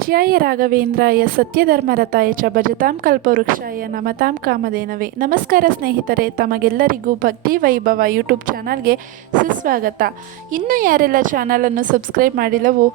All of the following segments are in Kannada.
ಪೂಜ್ಯಾಯ ರಾಘವೇಂದ್ರಾಯ ಸತ್ಯಧರ್ಮರತಾಯ ಚ ಭಜತಾಂ ಕಲ್ಪವೃಕ್ಷಾಯ ನಮತಾಂ ಕಾಮಧೇನವೇ. ನಮಸ್ಕಾರ ಸ್ನೇಹಿತರೆ, ತಮಗೆಲ್ಲರಿಗೂ ಭಕ್ತಿ ವೈಭವ ಯೂಟ್ಯೂಬ್ ಚಾನಲ್ಗೆ ಸುಸ್ವಾಗತ. ಇನ್ನೂ ಯಾರೆಲ್ಲ ಚಾನಲನ್ನು ಸಬ್ಸ್ಕ್ರೈಬ್ ಮಾಡಿಲ್ಲವೋ,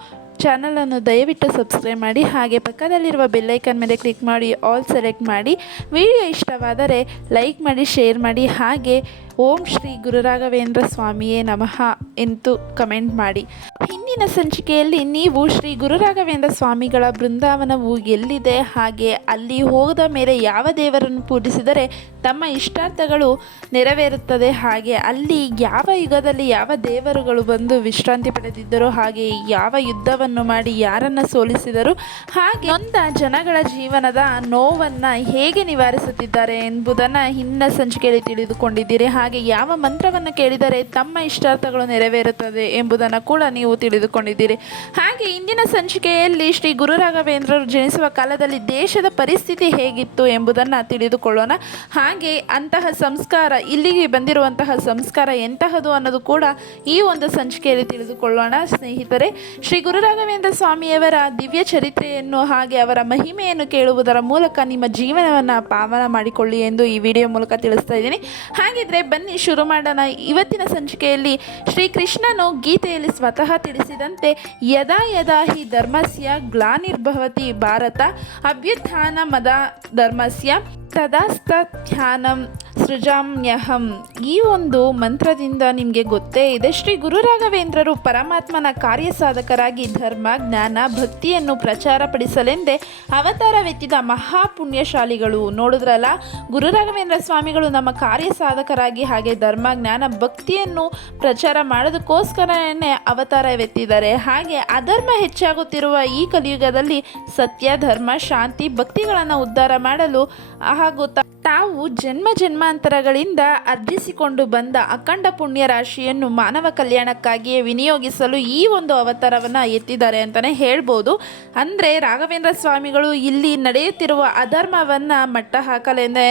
ಚಾನಲನ್ನು ದಯವಿಟ್ಟು ಸಬ್ಸ್ಕ್ರೈಬ್ ಮಾಡಿ, ಹಾಗೆ ಪಕ್ಕದಲ್ಲಿರುವ ಬೆಲ್ಲೈಕನ್ ಮೇಲೆ ಕ್ಲಿಕ್ ಮಾಡಿ, ಆಲ್ ಸೆಲೆಕ್ಟ್ ಮಾಡಿ. ವಿಡಿಯೋ ಇಷ್ಟವಾದರೆ ಲೈಕ್ ಮಾಡಿ, ಶೇರ್ ಮಾಡಿ, ಹಾಗೆ ಓಂ ಶ್ರೀ ಗುರುರಾಘವೇಂದ್ರ ಸ್ವಾಮಿಯೇ ನಮಃ ಎಂದು ಕಮೆಂಟ್ ಮಾಡಿ. ಹಿಂದಿನ ಸಂಚಿಕೆಯಲ್ಲಿ ನೀವು ಶ್ರೀ ಗುರುರಾಘವೇಂದ್ರ ಸ್ವಾಮಿಗಳ ಬೃಂದಾವನವು ಎಲ್ಲಿದೆ, ಹಾಗೆ ಅಲ್ಲಿ ಹೋದ ಮೇಲೆ ಯಾವ ದೇವರನ್ನು ಪೂಜಿಸಿದರೆ ತಮ್ಮ ಇಷ್ಟಾರ್ಥಗಳು ನೆರವೇರುತ್ತದೆ, ಹಾಗೆ ಅಲ್ಲಿ ಯಾವ ಯುಗದಲ್ಲಿ ಯಾವ ದೇವರುಗಳು ಬಂದು ವಿಶ್ರಾಂತಿ ಪಡೆದಿದ್ದರು, ಹಾಗೆ ಯಾವ ಯುದ್ಧವನ್ನು ಮಾಡಿ ಯಾರನ್ನು ಸೋಲಿಸಿದರು, ಹಾಗೆ ನೊಂದ ಜನಗಳ ಜೀವನದ ನೋವನ್ನು ಹೇಗೆ ನಿವಾರಿಸುತ್ತಿದ್ದಾರೆ ಎಂಬುದನ್ನು ಹಿಂದಿನ ಸಂಚಿಕೆಯಲ್ಲಿ ತಿಳಿದುಕೊಂಡಿದ್ದೀರಿ. ಹಾಗೆ ಯಾವ ಮಂತ್ರವನ್ನು ಕೇಳಿದರೆ ತಮ್ಮ ಇಷ್ಟಾರ್ಥಗಳು ನೆರವೇರುತ್ತದೆ ಎಂಬುದನ್ನು ಕೂಡ ನೀವು ತಿಳಿದುಕೊಂಡಿದ್ದೀರಿ. ಹಾಗೆ ಇಂದಿನ ಸಂಚಿಕೆಯಲ್ಲಿ ಶ್ರೀ ಗುರು ರಾಘವೇಂದ್ರರು ಜನಿಸುವ ಕಾಲದಲ್ಲಿ ದೇಶದ ಪರಿಸ್ಥಿತಿ ಹೇಗಿತ್ತು ಎಂಬುದನ್ನು ತಿಳಿದುಕೊಳ್ಳೋಣ. ಹಾಗೆ ಅಂತಹ ಸಂಸ್ಕಾರ, ಇಲ್ಲಿಗೆ ಬಂದಿರುವಂತಹ ಸಂಸ್ಕಾರ ಎಂತಹದು ಅನ್ನೋದು ಕೂಡ ಈ ಒಂದು ಸಂಚಿಕೆಯಲ್ಲಿ ತಿಳಿದುಕೊಳ್ಳೋಣ. ಸ್ನೇಹಿತರೆ, ಶ್ರೀ ಗುರು ರಾಘವೇಂದ್ರ ಸ್ವಾಮಿಯವರ ದಿವ್ಯ ಚರಿತ್ರೆಯನ್ನು ಹಾಗೆ ಅವರ ಮಹಿಮೆಯನ್ನು ಕೇಳುವುದರ ಮೂಲಕ ನಿಮ್ಮ ಜೀವನವನ್ನು ಪಾವನ ಮಾಡಿಕೊಳ್ಳಿ ಎಂದು ಈ ವಿಡಿಯೋ ಮೂಲಕ ತಿಳಿಸ್ತಾ ಇದ್ದೀನಿ. ಹಾಗಿದ್ರೆ ಬನ್ನಿ ಶುರು ಮಾಡೋಣ. ಇವತ್ತಿನ ಸಂಚಿಕೆಯಲ್ಲಿ ಶ್ರೀಕೃಷ್ಣನು ಗೀತೆಯಲ್ಲಿ ಸ್ವತಃ ತಿಳಿಸಿದಂತೆ, ಯದಾ ಯದಾ ಹಿ ಧರ್ಮಸ್ಯ ಗ್ಲಾನಿರ್ಭವತಿ ಭಾರತ, ಅಭ್ಯುತ್ಥಾನ ಮದ ಧರ್ಮಸ್ಯ ತದಾಸ್ತಧ್ಯಾನಂ ಸೃಜಾಮ್ಯಹಂ. ಈ ಒಂದು ಮಂತ್ರದಿಂದ ನಿಮಗೆ ಗೊತ್ತೇ ಇದೆ, ಶ್ರೀ ಗುರು ರಾಘವೇಂದ್ರರು ಪರಮಾತ್ಮನ ಕಾರ್ಯ ಸಾಧಕರಾಗಿ ಧರ್ಮ, ಜ್ಞಾನ, ಭಕ್ತಿಯನ್ನು ಪ್ರಚಾರಪಡಿಸಲೆಂದೇ ಅವತಾರವೆತ್ತಿದ ಮಹಾಪುಣ್ಯಶಾಲಿಗಳು. ನೋಡಿದ್ರಲ್ಲ, ಗುರು ರಾಘವೇಂದ್ರ ಸ್ವಾಮಿಗಳು ನಮ್ಮ ಕಾರ್ಯ ಸಾಧಕರಾಗಿ ಹಾಗೆ ಧರ್ಮ, ಜ್ಞಾನ, ಭಕ್ತಿಯನ್ನು ಪ್ರಚಾರ ಮಾಡೋದಕ್ಕೋಸ್ಕರನೇ ಅವತಾರವೆತ್ತಿದ್ದಾರೆ ಹಾಗೆ ಅಧರ್ಮ ಹೆಚ್ಚಾಗುತ್ತಿರುವ ಈ ಕಲಿಯುಗದಲ್ಲಿ ಸತ್ಯ, ಧರ್ಮ, ಶಾಂತಿ, ಭಕ್ತಿಗಳನ್ನು ಉದ್ಧಾರ ಮಾಡಲು ಹಾಗೂ ತಾವು ಜನ್ಮ ಜನ್ಮಾಂತರಗಳಿಂದ ಅರ್ಜಿಸಿಕೊಂಡು ಬಂದ ಅಖಂಡ ಪುಣ್ಯ ರಾಶಿಯನ್ನು ಮಾನವ ಕಲ್ಯಾಣಕ್ಕಾಗಿಯೇ ವಿನಿಯೋಗಿಸಲು ಈ ಒಂದು ಅವತಾರವನ್ನು ಎತ್ತಿದ್ದಾರೆ ಅಂತಲೇ ಹೇಳ್ಬೋದು. ಅಂದರೆ ರಾಘವೇಂದ್ರ ಸ್ವಾಮಿಗಳು ಇಲ್ಲಿ ನಡೆಯುತ್ತಿರುವ ಅಧರ್ಮವನ್ನು ಮಟ್ಟ ಹಾಕಲೆಂದೇ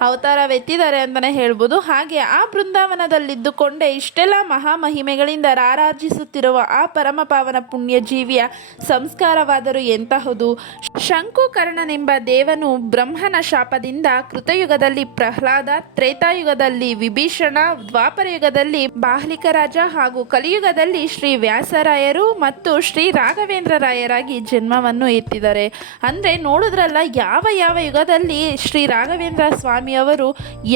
ಅವತಾರವೆತ್ತಿದ್ದಾರೆ ಅಂತಲೇ ಹೇಳ್ಬೋದು. ಹಾಗೆ ಆ ಬೃಂದಾವನದಲ್ಲಿದ್ದುಕೊಂಡೇ ಇಷ್ಟೆಲ್ಲ ಮಹಾಮಹಿಮೆಗಳಿಂದ ರಾರಾಜಿಸುತ್ತಿರುವ ಆ ಪರಮಪಾವನ ಪುಣ್ಯ ಜೀವಿಯ ಸಂಸ್ಕಾರವಾದರೂ ಎಂತಹುದು? ಶಂಕುಕರ್ಣನೆಂಬ ದೇವನು ಬ್ರಹ್ಮನ ಶಾಪದಿಂದ ಕೃತಯುಗದಲ್ಲಿ ಪ್ರಹ್ಲಾದ, ತ್ರೇತಾಯುಗದಲ್ಲಿ ವಿಭೀಷಣ ದ್ವಾಪರ ಯುಗದಲ್ಲಿ ಬಾಹ್ಲಿಕ ರಾಜ ಹಾಗೂ ಕಲಿಯುಗದಲ್ಲಿ ಶ್ರೀ ವ್ಯಾಸರಾಯರು ಮತ್ತು ಶ್ರೀ ರಾಘವೇಂದ್ರ ರಾಯರಾಗಿ ಜನ್ಮವನ್ನು ಎತ್ತಿದ್ದಾರೆ. ಅಂದರೆ ನೋಡಿದ್ರಲ್ಲ, ಯಾವ ಯಾವ ಯುಗದಲ್ಲಿ ಶ್ರೀ ರಾಘವೇಂದ್ರ ಸ್ವಾಮಿಯವರು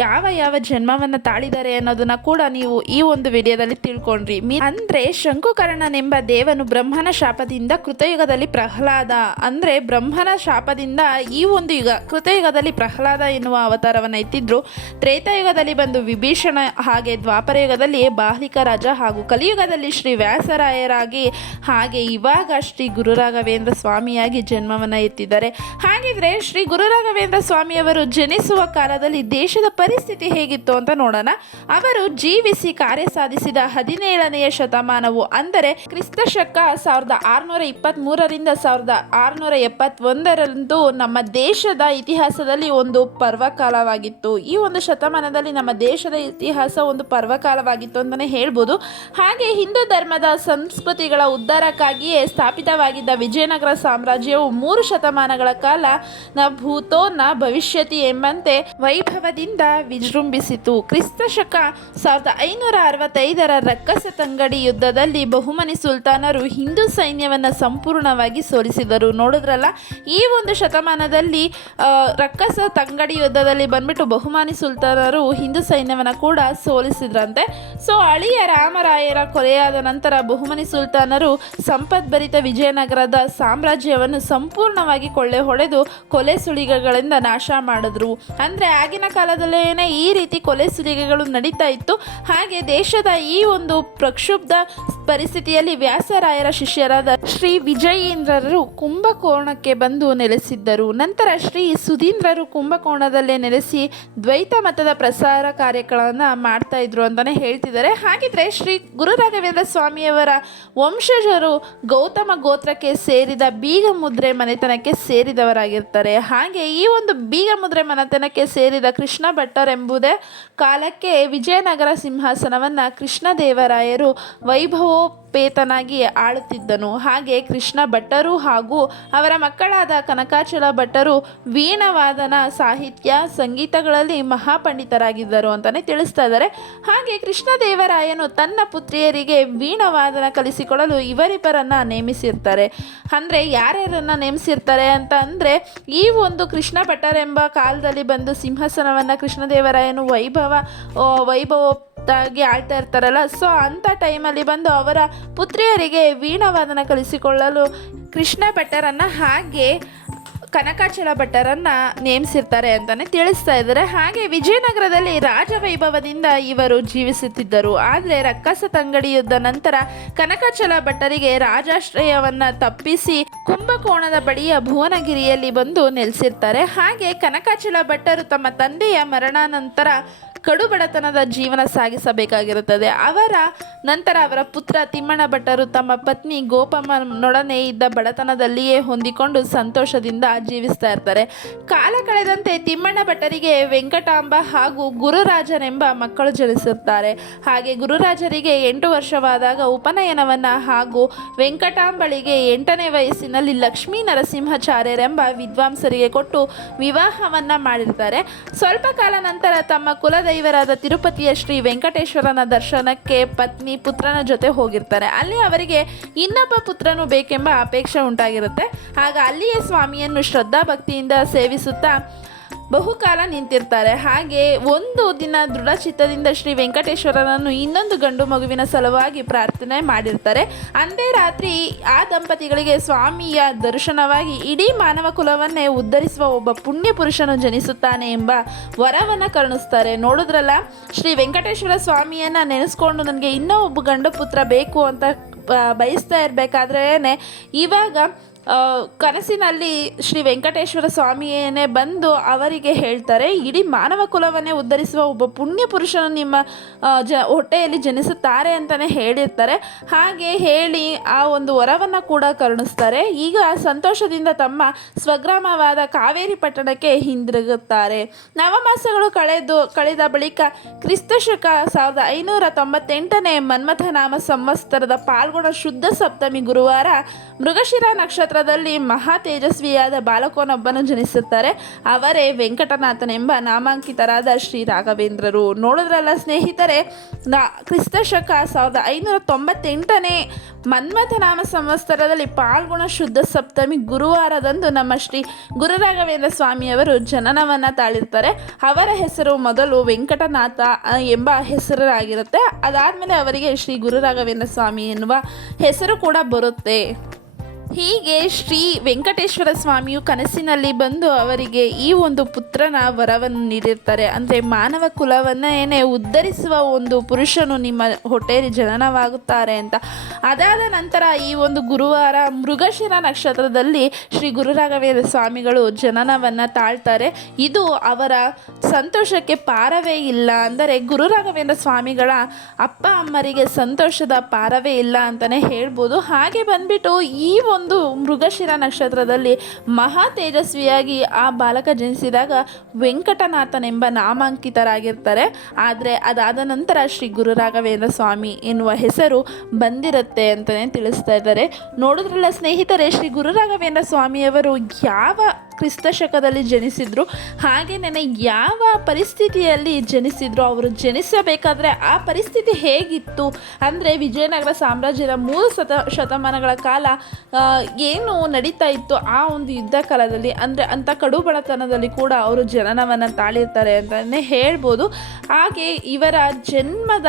ಯಾವ ಯಾವ ಜನ್ಮವನ್ನು ತಾಳಿದ್ದಾರೆ ಅನ್ನೋದನ್ನ ಕೂಡ ನೀವು ಈ ಒಂದು ವಿಡಿಯೋದಲ್ಲಿ ತಿಳ್ಕೊಂಡ್ರಿ. ಮೀ ಅಂದರೆ ಶಂಕುಕರ್ಣನೆಂಬ ದೇವನು ಬ್ರಹ್ಮನ ಶಾಪದಿಂದ ಕೃತಯುಗದಲ್ಲಿ ಪ್ರಹ್ಲಾದ. ಅಂದರೆ ಬ್ರಹ್ಮನ ಶಾಪದಿಂದ ಈ ಒಂದು ಯುಗ, ಕೃತಯುಗದಲ್ಲಿ ಪ್ರಹ್ಲಾದ ಎನ್ನುವ ಅವತಾರವನ್ನು ಎತ್ತಿದ್ರು. ತ್ರೇತಾಯುಗದಲ್ಲಿ ಬಂದು ವಿಭೀಷಣ ಹಾಗೆ ದ್ವಾಪರ ಯುಗದಲ್ಲಿ ಬಾಹ್ಲಿಕ ರಾಜ ಹಾಗೂ ಕಲಿಯುಗದಲ್ಲಿ ಶ್ರೀ ವ್ಯಾಸರಾಯರಾಗಿ ಹಾಗೆ ಇವಾಗ ಶ್ರೀ ಗುರುರಾಘವೇಂದ್ರ ಸ್ವಾಮಿಯಾಗಿ ಜನ್ಮವನ್ನು ಎತ್ತಿದ್ದಾರೆ. ಹಾಗಿದ್ರೆ ಶ್ರೀ ಗುರುರಾಘವೇಂದ್ರ ಸ್ವಾಮಿಯವರು ಜನಿಸುವ ಕಾಲದಲ್ಲಿ ದೇಶದ ಪರಿಸ್ಥಿತಿ ಹೇಗಿತ್ತು ಅಂತ ನೋಡೋಣ. ಅವರು ಜೀವಿಸಿ ಕಾರ್ಯ ಸಾಧಿಸಿದ ಹದಿನೇಳನೆಯ ಶತಮಾನವು ಅಂದರೆ ಕ್ರಿಸ್ತ ಶಕ ಸಾವಿರದ ಆರುನೂರ ಇಪ್ಪತ್ತ್ಮೂರರಿಂದ ಸಾವಿರದ ಆರುನೂರ ಎಪ್ಪತ್ತೊಂದರಂದು ನಮ್ಮ ದೇಶದ ಇತಿಹಾಸದಲ್ಲಿ ಒಂದು ಪರ್ವಕಾಲವಾಗಿತ್ತು ಈ ಒಂದು ಶತಮಾನದಲ್ಲಿ ನಮ್ಮ ದೇಶದ ಇತಿಹಾಸ ಒಂದು ಪರ್ವಕಾಲವಾಗಿತ್ತು ಅಂತಲೇ ಹೇಳ್ಬೋದು. ಹಾಗೆ ಹಿಂದೂ ಧರ್ಮದ ಸಂಸ್ಕೃತಿಗಳ ಉದ್ಧಾರಕ್ಕಾಗಿಯೇ ಸ್ಥಾಪಿತವಾಗಿದ್ದ ವಿಜಯನಗರ ಸಾಮ್ರಾಜ್ಯವು ಮೂರು ಶತಮಾನಗಳ ಕಾಲ ನ ಭೂತೋ ನ ಭವಿಷ್ಯತಿ ಎಂಬಂತೆ ವೈಭವದಿಂದ ವಿಜೃಂಭಿಸಿತು. ಕ್ರಿಸ್ತ ಶಕ ಸಾವಿರದ ಐನೂರ ಅರವತ್ತೈದರ ರಕ್ಕಸ ತಂಗಡಿ ಯುದ್ಧದಲ್ಲಿ ಬಹುಮನಿ ಸುಲ್ತಾನರು ಹಿಂದೂ ಸೈನ್ಯವನ್ನು ಸಂಪೂರ್ಣವಾಗಿ ಸೋಲಿಸಿದರು. ನೋಡಿದ್ರಲ್ಲ, ಈ ಒಂದು ಶತಮಾನದಲ್ಲಿ ರಕ್ಕಸ ತಂಗಡಿ ಯುದ್ಧದಲ್ಲಿ ಬಂದ್ಬಿಟ್ಟು ಬಹುಮಾನಿ ಸುಲ್ತಾನರು ಹಿಂದೂ ಸೈನ್ಯವನ್ನು ಕೂಡ ಸೋಲಿಸಿದ್ರಂತೆ. ಸೊ ಅಳಿಯ ರಾಮರಾಯರ ಕೊಲೆಯಾದ ನಂತರ ಬಹುಮನಿ ಸುಲ್ತಾನರು ಸಂಪದ್ಭರಿತ ವಿಜಯನಗರದ ಸಾಮ್ರಾಜ್ಯವನ್ನು ಸಂಪೂರ್ಣವಾಗಿ ಕೊಳ್ಳೆ ಹೊಡೆದು ಕೊಲೆ ಸುಳಿಗೆಗಳಿಂದ ನಾಶ ಮಾಡಿದ್ರು. ಅಂದರೆ ಆಗಿನ ಕಾಲದಲ್ಲೇನೆ ಈ ರೀತಿ ಕೊಲೆ ಸುಲಿಗೆಗಳು ನಡೀತಾ ಇತ್ತು. ಹಾಗೆ ದೇಶದ ಈ ಒಂದು ಪ್ರಕ್ಷುಬ್ಧ ಪರಿಸ್ಥಿತಿಯಲ್ಲಿ ವ್ಯಾಸರಾಯರ ಶಿಷ್ಯರಾದ ಶ್ರೀ ವಿಜಯೀಂದ್ರರು ಕುಂಭಕೋಣಕ್ಕೆ ಬಂದು ನೆಲೆಸಿದ್ದರು. ನಂತರ ಶ್ರೀ ಸುಧೀಂದ್ರರು ಕುಂಭಕೋಣದಲ್ಲೇ ನೆಲೆಸಿ ದ್ವೈತ ಮತದ ಪ್ರಸಾರ ಕಾರ್ಯಗಳನ್ನು ಮಾಡ್ತಾ ಇದ್ರು ಅಂತಲೇ ಹೇಳ್ತಿದ್ದಾರೆ. ಹಾಗಿದ್ರೆ ಶ್ರೀ ಗುರು ರಾಘವೇಂದ್ರ ಸ್ವಾಮಿಯವರ ವಂಶಜರು ಗೌತಮ ಗೋತ್ರಕ್ಕೆ ಸೇರಿದ ಬೀಗ ಮುದ್ರೆ ಮನೆತನಕ್ಕೆ ಸೇರಿದವರಾಗಿರ್ತಾರೆ. ಹಾಗೆ ಈ ಒಂದು ಬೀಗ ಮುದ್ರೆ ಮನೆತನಕ್ಕೆ ಸೇರಿದ ಕೃಷ್ಣ ಭಟ್ಟರೆಂಬುದೇ ಕಾಲಕ್ಕೆ ವಿಜಯನಗರ ಸಿಂಹಾಸನವನ್ನು ಕೃಷ್ಣದೇವರಾಯರು ವೈಭವೋ ಪೇತನಾಗಿ ಆಳುತ್ತಿದ್ದನು. ಹಾಗೆ ಕೃಷ್ಣ ಭಟ್ಟರು ಹಾಗೂ ಅವರ ಮಕ್ಕಳಾದ ಕನಕಾಚಲ ಭಟ್ಟರು ವೀಣವಾದನ ಸಾಹಿತ್ಯ ಸಂಗೀತಗಳಲ್ಲಿ ಮಹಾಪಂಡಿತರಾಗಿದ್ದರು ಅಂತಲೇ ತಿಳಿಸ್ತಾ ಇದ್ದಾರೆ. ಹಾಗೆ ಕೃಷ್ಣದೇವರಾಯನು ತನ್ನ ಪುತ್ರಿಯರಿಗೆ ವೀಣವಾದನ ಕಲಿಸಿಕೊಡಲು ಇವರಿಬ್ಬರನ್ನು ನೇಮಿಸಿರ್ತಾರೆ. ಅಂದರೆ ಯಾರ್ಯಾರನ್ನ ನೇಮಿಸಿರ್ತಾರೆ ಅಂತ ಅಂದರೆ ಈ ಒಂದು ಕೃಷ್ಣ ಭಟ್ಟರೆಂಬ ಕಾಲದಲ್ಲಿ ಬಂದು ಸಿಂಹಾಸನವನ್ನು ಕೃಷ್ಣದೇವರಾಯನು ವೈಭವ ಆ, ವೈಭವತ್ತಾಗಿ ಆಳ್ತಾ ಇರ್ತಾರಲ್ಲ. ಸೊ ಅಂಥ ಟೈಮಲ್ಲಿ ಬಂದು ಅವರ ಪುತ್ರಿಯರಿಗೆ ವೀಣಾವಾದನ ಕಲಿಸಿಕೊಳ್ಳಲು ಕೃಷ್ಣ ಭಟ್ಟರನ್ನು ಹಾಗೆ ಕನಕಾಚಲ ಭಟ್ಟರನ್ನು ನೇಮಿಸಿರ್ತಾರೆ ಅಂತಲೇ ತಿಳಿಸ್ತಾ ಇದ್ದಾರೆ. ಹಾಗೆ ವಿಜಯನಗರದಲ್ಲಿ ರಾಜವೈಭವದಿಂದ ಇವರು ಜೀವಿಸುತ್ತಿದ್ದರು. ಆದರೆ ರಕ್ಕಸ ತಂಗಡಿ ಯುದ್ಧ ನಂತರ ಕನಕಾಚಲ ಭಟ್ಟರಿಗೆ ರಾಜಾಶ್ರಯವನ್ನು ತಪ್ಪಿಸಿ ಕುಂಭಕೋಣದ ಬಳಿಯ ಭುವನಗಿರಿಯಲ್ಲಿ ಬಂದು ನೆಲೆಸಿರ್ತಾರೆ. ಹಾಗೆ ಕನಕಾಚಲ ಭಟ್ಟರು ತಮ್ಮ ತಂದೆಯ ಮರಣಾನಂತರ ಕಡು ಬಡತನದ ಜೀವನ ಸಾಗಿಸಬೇಕಾಗಿರುತ್ತದೆ. ಅವರ ನಂತರ ಅವರ ಪುತ್ರ ತಿಮ್ಮಣ್ಣ ಭಟ್ಟರು ತಮ್ಮ ಪತ್ನಿ ಗೋಪಮ್ಮನೊಡನೆ ಇದ್ದ ಬಡತನದಲ್ಲಿಯೇ ಹೊಂದಿಕೊಂಡು ಸಂತೋಷದಿಂದ ಜೀವಿಸ್ತಾ ಇರ್ತಾರೆ. ಕಾಲ ಕಳೆದಂತೆ ತಿಮ್ಮಣ್ಣ ಭಟ್ಟರಿಗೆ ವೆಂಕಟಾಂಬ ಹಾಗೂ ಗುರುರಾಜನೆಂಬ ಮಕ್ಕಳು ಜನಿಸುತ್ತಾರೆ. ಹಾಗೆ ಗುರುರಾಜರಿಗೆ ಎಂಟು ವರ್ಷವಾದಾಗ ಉಪನಯನವನ್ನು ಹಾಗೂ ವೆಂಕಟಾಂಬಳಿಗೆ ಎಂಟನೇ ವಯಸ್ಸಿನಲ್ಲಿ ಲಕ್ಷ್ಮೀ ನರಸಿಂಹಾಚಾರ್ಯರೆಂಬ ವಿದ್ವಾಂಸರಿಗೆ ಕೊಟ್ಟು ವಿವಾಹವನ್ನು ಮಾಡಿರ್ತಾರೆ. ಸ್ವಲ್ಪ ಕಾಲ ನಂತರ ತಮ್ಮ ಕುಲದೈವರಾದ ತಿರುಪತಿಯ ಶ್ರೀ ವೆಂಕಟೇಶ್ವರನ ದರ್ಶನಕ್ಕೆ ಪತ್ನಿ ಪುತ್ರನ ಜೊತೆ ಹೋಗಿರ್ತಾರೆ. ಅಲ್ಲಿ ಅವರಿಗೆ ಇನ್ನೊಬ್ಬ ಪುತ್ರನು ಬೇಕೆಂಬ ಅಪೇಕ್ಷೆ ಉಂಟಾಗಿರುತ್ತೆ. ಆಗ ಅಲ್ಲಿಯೇ ಸ್ವಾಮಿಯನ್ನು ಶ್ರದ್ಧಾ ಭಕ್ತಿಯಿಂದ ಸೇವಿಸುತ್ತಾ ಬಹುಕಾಲ ನಿಂತಿರ್ತಾರೆ. ಹಾಗೆ ಒಂದು ದಿನ ದೃಢಚಿತ್ತದಿಂದ ಶ್ರೀ ವೆಂಕಟೇಶ್ವರನನ್ನು ಇನ್ನೊಂದು ಗಂಡು ಮಗುವಿನ ಸಲುವಾಗಿ ಪ್ರಾರ್ಥನೆ ಮಾಡಿರ್ತಾರೆ. ಅಂದೇ ರಾತ್ರಿ ಆ ದಂಪತಿಗಳಿಗೆ ಸ್ವಾಮಿಯ ದರ್ಶನವಾಗಿ ಇಡೀ ಮಾನವ ಕುಲವನ್ನೇ ಉದ್ಧರಿಸುವ ಒಬ್ಬ ಪುಣ್ಯ ಪುರುಷನು ಜನಿಸುತ್ತಾನೆ ಎಂಬ ವರವನ್ನು ಕರುಣಿಸ್ತಾರೆ. ನೋಡಿದ್ರಲ್ಲ, ಶ್ರೀ ವೆಂಕಟೇಶ್ವರ ಸ್ವಾಮಿಯನ್ನು ನೆನೆಸ್ಕೊಂಡು ನನಗೆ ಇನ್ನೂ ಒಬ್ಬ ಗಂಡು ಪುತ್ರ ಬೇಕು ಅಂತ ಬಯಸ್ತಾ ಇರಬೇಕಾದ್ರೇ ಇವಾಗ ಕನಸಿನಲ್ಲಿ ಶ್ರೀ ವೆಂಕಟೇಶ್ವರ ಸ್ವಾಮಿಯೇನೆ ಬಂದು ಅವರಿಗೆ ಹೇಳ್ತಾರೆ, ಇಡೀ ಮಾನವ ಕುಲವನ್ನೇ ಉದ್ಧರಿಸುವ ಒಬ್ಬ ಪುಣ್ಯ ಪುರುಷನು ನಿಮ್ಮ ಜ, ಹೊಟ್ಟೆಯಲ್ಲಿ ಜನಿಸುತ್ತಾರೆ ಅಂತಲೇ ಹೇಳಿರ್ತಾರೆ. ಹಾಗೆ ಹೇಳಿ ಆ ಒಂದು ವರವನ್ನು ಕೂಡ ಕರುಣಿಸ್ತಾರೆ. ಈಗ ಸಂತೋಷದಿಂದ ತಮ್ಮ ಸ್ವಗ್ರಾಮವಾದ ಕಾವೇರಿ ಪಟ್ಟಣಕ್ಕೆ ಹಿಂದಿರುಗುತ್ತಾರೆ. ನವಮಾಸಗಳು ಕಳೆದು, ಕಳೆದ ಬಳಿಕ ಕ್ರಿಸ್ತಶಕ ಸಾವಿರದ ಐನೂರ ತೊಂಬತ್ತೆಂಟನೇ ಮನ್ಮಥನಾಮ ಸಂವತ್ಸರದ ಪಾಲ್ಗೊಣ ಶುದ್ಧ ಸಪ್ತಮಿ ಗುರುವಾರ ಮೃಗಶಿರ ನಕ್ಷತ್ರದಲ್ಲಿ ಮಹಾ ತೇಜಸ್ವಿಯಾದ ಬಾಲಕೋನೊಬ್ಬನು ಜನಿಸುತ್ತಾರೆ. ಅವರೇ ವೆಂಕಟನಾಥನೆಂಬ ನಾಮಾಂಕಿತರಾದ ಶ್ರೀ ರಾಘವೇಂದ್ರರು. ನೋಡಿದ್ರಲ್ಲ ಸ್ನೇಹಿತರೆ, ನಾ ಕ್ರಿಸ್ತಶಕ ಸಾವಿರದ ಐನೂರ ತೊಂಬತ್ತೆಂಟನೇ ಮನ್ಮಥನಾಮ ಸಂವತ್ಸರದಲ್ಲಿ ಪಾಲ್ಗುಣ ಶುದ್ಧ ಸಪ್ತಮಿ ಗುರುವಾರದಂದು ನಮ್ಮ ಶ್ರೀ ಗುರುರಾಘವೇಂದ್ರ ಸ್ವಾಮಿಯವರು ಜನನವನ್ನು ತಾಳಿರ್ತಾರೆ. ಅವರ ಹೆಸರು ಮೊದಲು ವೆಂಕಟನಾಥ ಎಂಬ ಹೆಸರಾಗಿರುತ್ತೆ ಅದಾದಮೇಲೆ ಅವರಿಗೆ ಶ್ರೀ ಗುರುರಾಘವೇಂದ್ರ ಸ್ವಾಮಿ ಎನ್ನುವ ಹೆಸರು ಕೂಡ ಬರುತ್ತೆ. ಹೀಗೆ ಶ್ರೀ ವೆಂಕಟೇಶ್ವರ ಸ್ವಾಮಿಯು ಕನಸಿನಲ್ಲಿ ಬಂದು ಅವರಿಗೆ ಈ ಒಂದು ಪುತ್ರನ ವರವನ್ನು ನೀಡಿರ್ತಾರೆ. ಅಂದರೆ ಮಾನವ ಕುಲವನ್ನೇ ಉದ್ಧರಿಸುವ ಒಂದು ಪುರುಷನು ನಿಮ್ಮ ಹೊಟ್ಟೆಯಲ್ಲಿ ಜನನವಾಗುತ್ತಾರೆ ಅಂತ. ಅದಾದ ನಂತರ ಈ ಒಂದು ಗುರುವಾರ ಮೃಗಶಿರ ನಕ್ಷತ್ರದಲ್ಲಿ ಶ್ರೀ ಗುರುರಾಘವೇಂದ್ರ ಸ್ವಾಮಿಗಳು ಜನನವನ್ನು ತಾಳ್ತಾರೆ. ಇದು ಅವರ ಸಂತೋಷಕ್ಕೆ ಪಾರವೇ ಇಲ್ಲ ಅಂದರೆ ಗುರುರಾಘವೇಂದ್ರ ಸ್ವಾಮಿಗಳ ಅಪ್ಪ ಅಮ್ಮರಿಗೆ ಸಂತೋಷದ ಪಾರವೇ ಇಲ್ಲ ಅಂತಲೇ ಹೇಳ್ಬೋದು. ಹಾಗೆ ಬಂದ್ಬಿಟ್ಟು ಈ ಒಂದು ಮೃಗಶಿರ ನಕ್ಷತ್ರದಲ್ಲಿ ಮಹಾ ತೇಜಸ್ವಿಯಾಗಿ ಆ ಬಾಲಕ ಜನಿಸಿದಾಗ ವೆಂಕಟನಾಥನೆಂಬ ನಾಮಾಂಕಿತರಾಗಿರ್ತಾರೆ. ಆದರೆ ಅದಾದ ನಂತರ ಶ್ರೀ ಗುರುರಾಘವೇಂದ್ರ ಸ್ವಾಮಿ ಎನ್ನುವ ಹೆಸರು ಬಂದಿರುತ್ತೆ ಅಂತಲೇ ತಿಳಿಸ್ತಾ ಇದ್ದಾರೆ. ನೋಡಿದ್ರಲ್ಲ ಸ್ನೇಹಿತರೆ, ಶ್ರೀ ಗುರುರಾಘವೇಂದ್ರ ಸ್ವಾಮಿಯವರು ಯಾವ ಕ್ರಿಸ್ತ ಶಕದಲ್ಲಿ ಜನಿಸಿದ್ರು ಹಾಗೆಯೇ ಯಾವ ಪರಿಸ್ಥಿತಿಯಲ್ಲಿ ಜನಿಸಿದ್ರು, ಅವರು ಜನಿಸಬೇಕಾದ್ರೆ ಆ ಪರಿಸ್ಥಿತಿ ಹೇಗಿತ್ತು? ಅಂದರೆ ವಿಜಯನಗರ ಸಾಮ್ರಾಜ್ಯದ ಮೂರು ಶತ, ಶತಮಾನಗಳ ಕಾಲ ಏನು ನಡೀತಾ ಇತ್ತು ಆ ಒಂದು ಯುದ್ಧ ಕಾಲದಲ್ಲಿ? ಅಂದರೆ ಅಂಥ ಕಡು ಬಡತನದಲ್ಲಿ ಕೂಡ ಅವರು ಜನನವನ್ನು ತಾಳಿರ್ತಾರೆ ಅಂತಲೇ ಹೇಳ್ಬೋದು. ಹಾಗೆ ಇವರ ಜನ್ಮದ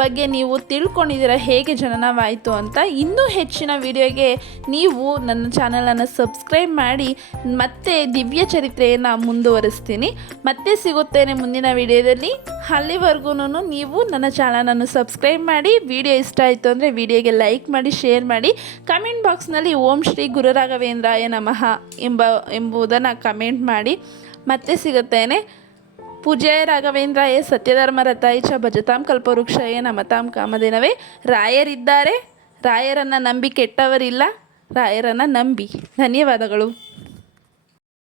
ಬಗ್ಗೆ ನೀವು ತಿಳ್ಕೊಂಡಿದ್ದೀರ, ಹೇಗೆ ಜನನವಾಯಿತು ಅಂತ ಇನ್ನೂ ಹೆಚ್ಚಿನ ವಿಡಿಯೋಗೆ ನೀವು ನನ್ನ ಚಾನಲನ್ನು ಸಬ್ಸ್ಕ್ರೈಬ್ ಮಾಡಿ ಮತ್ತೆ ದಿವ್ಯ ಚರಿತ್ರೆಯನ್ನು ಮುಂದುವರಿಸ್ತೀನಿ. ಮತ್ತೆ ಸಿಗುತ್ತೇನೆ ಮುಂದಿನ ವಿಡಿಯೋದಲ್ಲಿ. ಅಲ್ಲಿವರೆಗೂ ನೀವು ನನ್ನ ಚಾನಲನ್ನು ಸಬ್ಸ್ಕ್ರೈಬ್ ಮಾಡಿ, ವಿಡಿಯೋ ಇಷ್ಟ ಆಯಿತು ಅಂದರೆ ವಿಡಿಯೋಗೆ ಲೈಕ್ ಮಾಡಿ, ಶೇರ್ ಮಾಡಿ. ಕಮೆಂಟ್ ಬಾಕ್ಸ್ನಲ್ಲಿ ಓಂ ಶ್ರೀ ಗುರುರಾಘವೇಂದ್ರಾಯ ನಮಃ ಎಂಬ, ಎಂಬುದನ್ನು ಕಮೆಂಟ್ ಮಾಡಿ. ಮತ್ತೆ ಸಿಗುತ್ತೇನೆ. ಪೂಜ್ಯಾಯ ರಾಘವೇಂದ್ರಾಯ ಸತ್ಯಧರ್ಮ ರಥಾಯ ಚ ಭಜತಾಂ ಕಲ್ಪವೃಕ್ಷಾಯ ನಮತಾಂ ಕಾಮಧೇನವೇ. ರಾಯರಿದ್ದಾರೆ. ರಾಯರನ್ನು ನಂಬಿ ಕೆಟ್ಟವರಿಲ್ಲ. ರಾಯರನ್ನು ನಂಬಿ. ಧನ್ಯವಾದಗಳು.